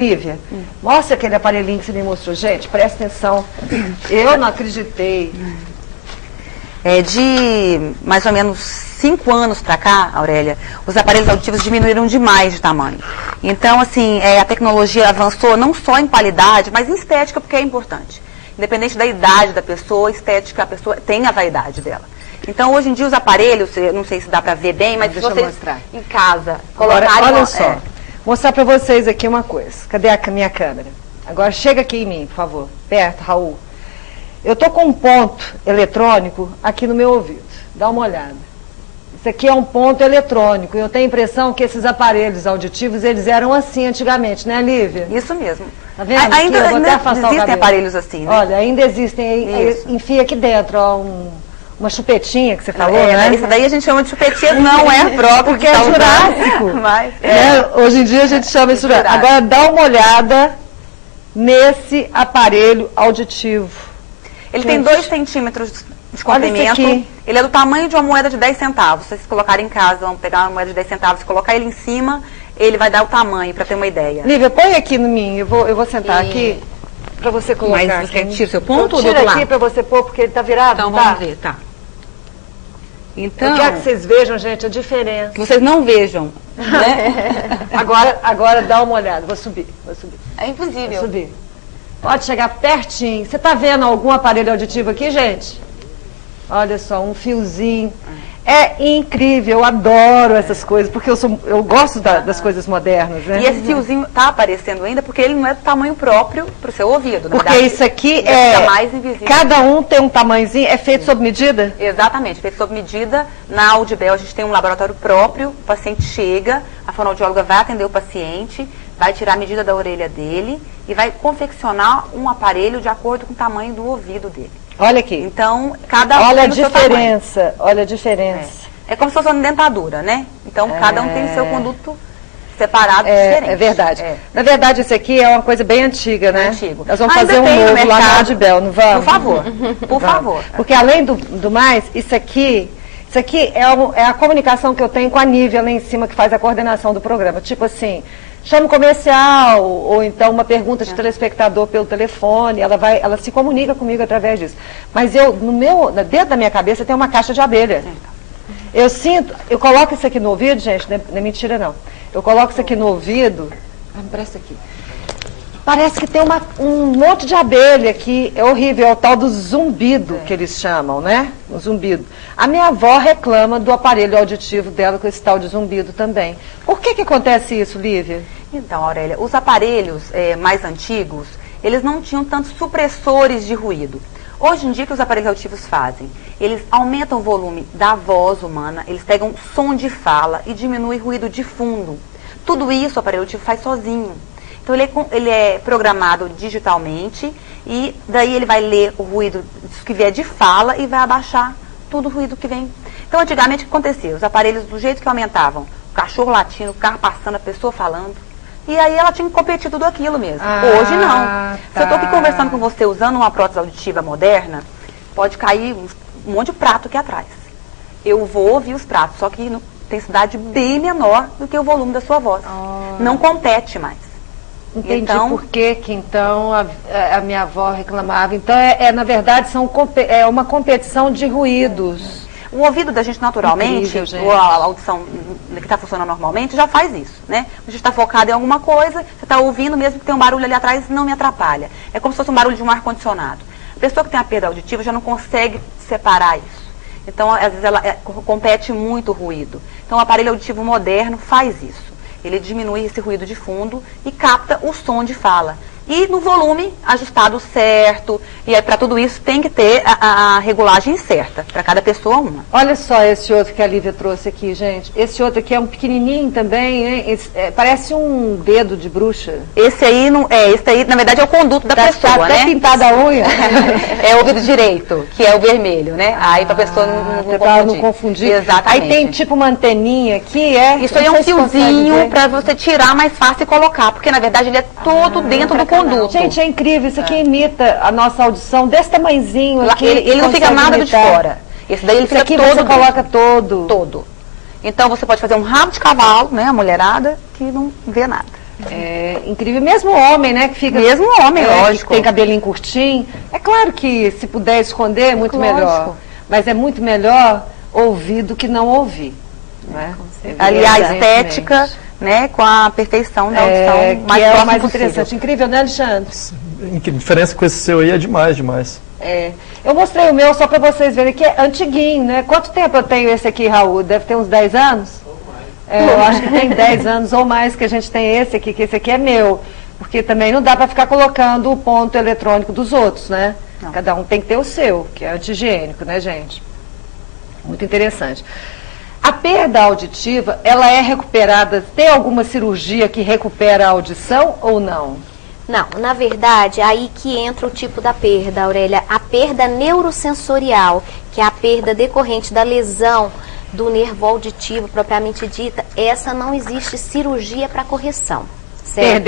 Lívia, mostra aquele aparelhinho que você me mostrou. Gente, presta atenção. Eu não acreditei. De mais ou menos 5 anos para cá, Aurélia, os aparelhos auditivos diminuíram demais de tamanho. Então, assim, a tecnologia avançou não só em qualidade, mas em estética, porque é importante. Independente da idade da pessoa, estética, a pessoa tem a vaidade dela. Então, hoje em dia, os aparelhos, não sei se dá para ver bem, mas se vocês mostrar em casa colocarem... Olha só, mostrar para vocês aqui uma coisa. Cadê a minha câmera? Agora, chega aqui em mim, por favor. Perto, Raul. Eu tô com um ponto eletrônico aqui no meu ouvido. Dá uma olhada. Isso aqui é um ponto eletrônico. Eu tenho a impressão que esses aparelhos auditivos, eles eram assim antigamente, né, Lívia? Isso mesmo. Tá vendo? Ainda Aqui, existem aparelhos assim, né? Olha, ainda existem. Aí, enfia aqui dentro, ó, uma chupetinha que você falou, né? Isso daí a gente chama de chupetinha, não é próprio. Porque é jurássico. Mas, Hoje em dia a gente chama isso de jurássico. Agora, dá uma olhada nesse aparelho auditivo. Ele tem 2 centímetros de comprimento. Ele é do tamanho de uma moeda de 10 centavos. Se vocês colocarem em casa, vão pegar uma moeda de 10 centavos e colocar ele em cima, ele vai dar o tamanho, para ter uma ideia. Lívia, põe aqui no mim. Eu vou sentar aqui para você colocar. Mas você tira o seu ponto ou do tira outro aqui lado? para você pôr, porque ele está virado. Então vamos ver, tá. Então, eu quero que vocês vejam, gente, a diferença. Que vocês não vejam, né? agora dá uma olhada. Vou subir. É impossível. Vou subir. Pode chegar pertinho. Você está vendo algum aparelho auditivo aqui, gente? Olha só, um fiozinho. É incrível, eu adoro essas coisas, porque eu gosto das coisas modernas, né? E esse fiozinho está aparecendo ainda porque ele não é do tamanho próprio para o seu ouvido. Porque verdade, isso aqui mais invisível. Cada um tem um tamanhozinho, é feito sob medida? Exatamente, feito sob medida. Na Audibel a gente tem um laboratório próprio, o paciente chega, a fonoaudióloga vai atender o paciente, vai tirar a medida da orelha dele e vai confeccionar um aparelho de acordo com o tamanho do ouvido dele. Olha aqui. Então, cada um olha tem o seu tamanho. Olha a diferença. É como se fosse uma dentadura, né? Então, cada um tem o seu conduto separado, diferente. É verdade. Na verdade, isso aqui é uma coisa bem antiga, né? Antigo. Nós vamos fazer um novo lá na Audibel, não vamos? Por favor, por favor. Porque além do mais, isso aqui é a comunicação que eu tenho com a Nívia lá em cima, que faz a coordenação do programa. Tipo assim, chama um comercial, ou então uma pergunta de telespectador pelo telefone, ela se comunica comigo através disso. Mas dentro da minha cabeça tem uma caixa de abelha. Eu coloco isso aqui no ouvido, gente, não é mentira não. Eu coloco isso aqui no ouvido, me presta aqui. Parece que tem um monte de abelha aqui, é horrível, é o tal do zumbido que eles chamam, né? O zumbido. A minha avó reclama do aparelho auditivo dela com esse tal de zumbido também. Por que acontece isso, Lívia? Então, Aurélia, os aparelhos mais antigos, eles não tinham tantos supressores de ruído. Hoje em dia, o que os aparelhos auditivos fazem? Eles aumentam o volume da voz humana, eles pegam som de fala e diminuem o ruído de fundo. Tudo isso o aparelho auditivo faz sozinho. Então, ele é programado digitalmente e daí ele vai ler o ruído que vier de fala e vai abaixar todo o ruído que vem. Então, antigamente, o que acontecia? Os aparelhos, do jeito que aumentavam, o cachorro latindo, o carro passando, a pessoa falando, e aí ela tinha que competir tudo aquilo mesmo. Hoje não. Tá. Se eu estou aqui conversando com você usando uma prótese auditiva moderna, pode cair um monte de prato aqui atrás. Eu vou ouvir os pratos, só que tem intensidade bem menor do que o volume da sua voz. Não compete mais. Entendi então, por que então a minha avó reclamava. Então, na verdade, é uma competição de ruídos. O ouvido da gente naturalmente, incrível, ou a audição que está funcionando normalmente, já faz isso, né? A gente está focado em alguma coisa, você está ouvindo, mesmo que tenha um barulho ali atrás, não me atrapalha. É como se fosse um barulho de um ar-condicionado. A pessoa que tem a perda auditiva já não consegue separar isso. Então, às vezes, ela compete muito o ruído. Então, o aparelho auditivo moderno faz isso. Ele diminui esse ruído de fundo e capta o som de fala. E no volume ajustado certo. E aí, para tudo isso, tem que ter a regulagem certa. Para cada pessoa, uma. Olha só esse outro que a Lívia trouxe aqui, gente. Esse outro aqui é um pequenininho também, hein? Parece um dedo de bruxa. Esse aí, na verdade, é o conduto da pessoa, tá até né? pintada a unha. É o ouvido direito, que é o vermelho, né? Aí, para a pessoa não confundir. Exatamente. Aí tem tipo uma anteninha aqui, Isso aí é um fiozinho para você tirar mais fácil e colocar, porque na verdade ele é todo dentro do conduto. Gente, é incrível, isso aqui imita a nossa audição desse tamanhozinho aqui. Ele não fica nada de fora. Esse daí ele fica aqui todo você coloca todo. Todo. Então você pode fazer um rabo de cavalo, né, a mulherada, que não vê nada. É incrível. Mesmo homem, né? Que fica, Mesmo homem, lógico. Que tem cabelinho curtinho. É claro que se puder esconder é muito Lógico. melhor. Mas é muito melhor ouvir do que não ouvir. Né? Ali a Evidentemente. estética, né, com a perfeição da audição Que mais é o próxima mais possível. interessante. Incrível, né, Alexandre? A diferença com esse seu aí é demais. Eu mostrei o meu só para vocês verem que é antiguinho, né? Quanto tempo eu tenho esse aqui, Raul? Deve ter uns 10 anos? Eu acho que tem 10 anos ou mais que a gente tem esse aqui, que esse aqui é meu. Porque também não dá para ficar colocando o ponto eletrônico dos outros, né? Não. Cada um tem que ter o seu, que é anti-higiênico, né, gente? Muito interessante. A perda auditiva, ela é recuperada, tem alguma cirurgia que recupera a audição ou não? Não, na verdade, aí que entra o tipo da perda, Aurélia. A perda neurosensorial, que é a perda decorrente da lesão do nervo auditivo propriamente dita, essa não existe cirurgia para correção. Certo?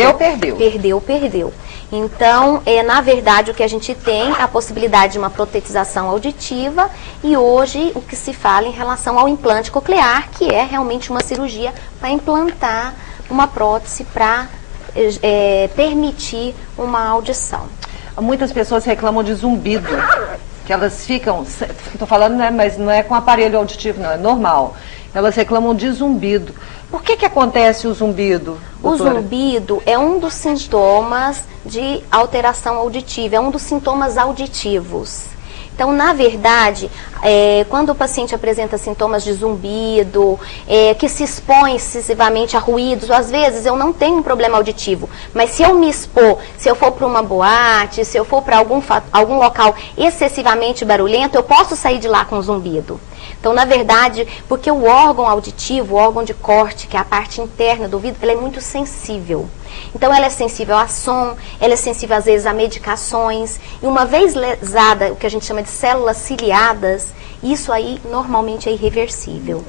Perdeu. Então, na verdade, o que a gente tem é a possibilidade de uma protetização auditiva e hoje o que se fala em relação ao implante coclear, que é realmente uma cirurgia para implantar uma prótese para permitir uma audição. Muitas pessoas reclamam de zumbido, que elas ficam, estou falando, né, mas não é com aparelho auditivo, não, é normal. Elas reclamam de zumbido. Por que acontece o zumbido, doutora? O zumbido é um dos sintomas de alteração auditiva, é um dos sintomas auditivos. Então, na verdade, quando o paciente apresenta sintomas de zumbido, que se expõe excessivamente a ruídos, às vezes eu não tenho um problema auditivo, mas se eu me expor, se eu for para uma boate, se eu for para algum local excessivamente barulhento, eu posso sair de lá com zumbido. Então, na verdade, porque o órgão auditivo, o órgão de corte, que é a parte interna do ouvido, ela é muito sensível. Então, ela é sensível a som, ela é sensível, às vezes, a medicações. E uma vez lesada, o que a gente chama de células ciliadas, isso aí normalmente é irreversível.